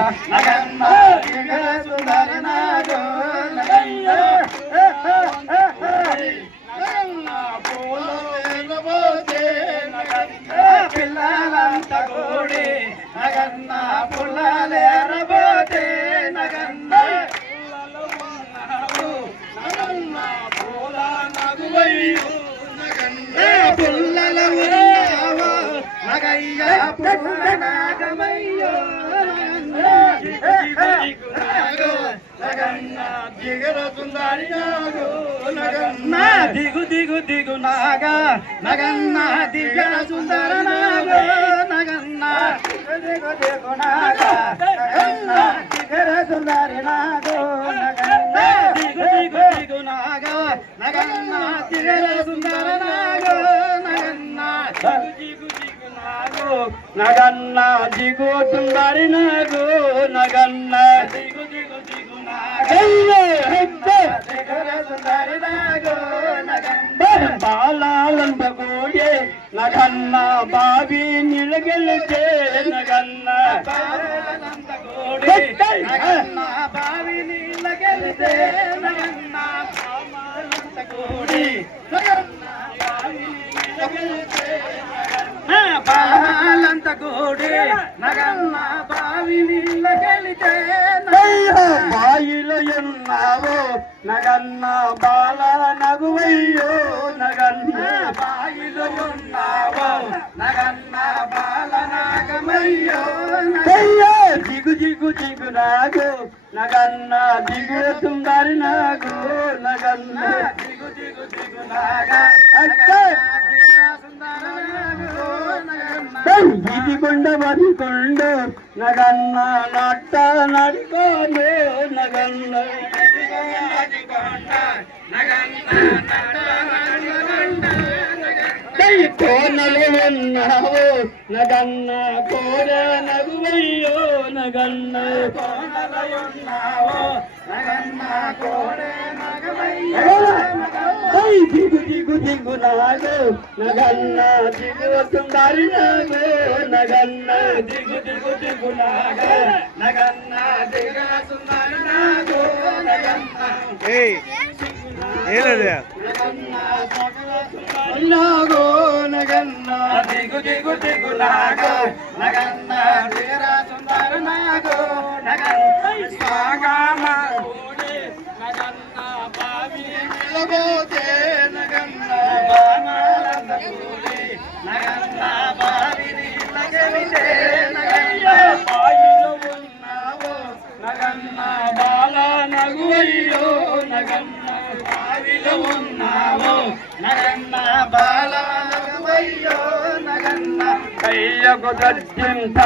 నగన్న దిగర సుందర నాగో నగన్న పూలే పిల్లలంత కూడి నగన్న పుల్లలే రబోతే నగన్న పూల నగువయ్యో నగన్న పుల్లల ఉన్నావో నగయ్య పూల నాగమయ్యో నగన్న దిగర సుందరి నాగో నగన్న దిగు దిగు దిగు నాగా నగన్న దిగర సుందర నాగో నగన్న దిగు దిగు నాగా నగన్న దిగర సుందరి నాగో నగన్న దిగు దిగు దిగు నాగా నగన్న దిగర సుందర నాగో నగన్న దిగు దిగు నాగో నగన్న దిగు సుందరి నాగో నగన్న దిగు దిగు దిగు బాలంత కూడి నగన్న బావి నిలగెలితే నగన్న బాలంత కూడి నగన్న బావి నిలగెలితే నగన్న బాలంత కూడి నగన్న బావి నిలగెలితే బాలంత కూడి నగన్న బావి నిలగెలితే బాయిలో ఎన్నావో నగన్న బాల నగువయ్యో నగన్న బాయిలో ఉన్నావో నగన్న బాల నాగమయ్యో నగయ్యో దిగు దిగు దిగు నాగు నగన్న దిగు సుందరి నాగు నగన్న దిగు దిగు దిగు నాగా ఇది కొండ బది కొండ నగన్న నట్ట నడుకోను నగన్న కోనలు ఉన్నావు నగన్న కోర నగువయ్యో నగన్న కోనలు ఉన్నావు నగన్న కోర నగవయ్యో దిగు దిగు దిగు నాగు నగన్న దిగు సుందరి నాగు నగన్న దిగు దిగు దిగు నాగ నగన్న దిగ సుందరి నాగు నగన్న నాగో నగన్న దిగు దిగు దిగు నాగో నగన్న దిగ సుందర నాగో నగన్న స్వాగమ నగన్న బావి నిలబోతే నగన్న బాణాలంత కూడి నగన్న బావి నిలగెలితే నగన్న బాయిలో ఉన్నావో నగన్న బాల నగువయ్యో నగన్న బావిలో ఉన్నావో నగన్న బాల నగువయ్యో నగన్న కయ్యకు దర్శింత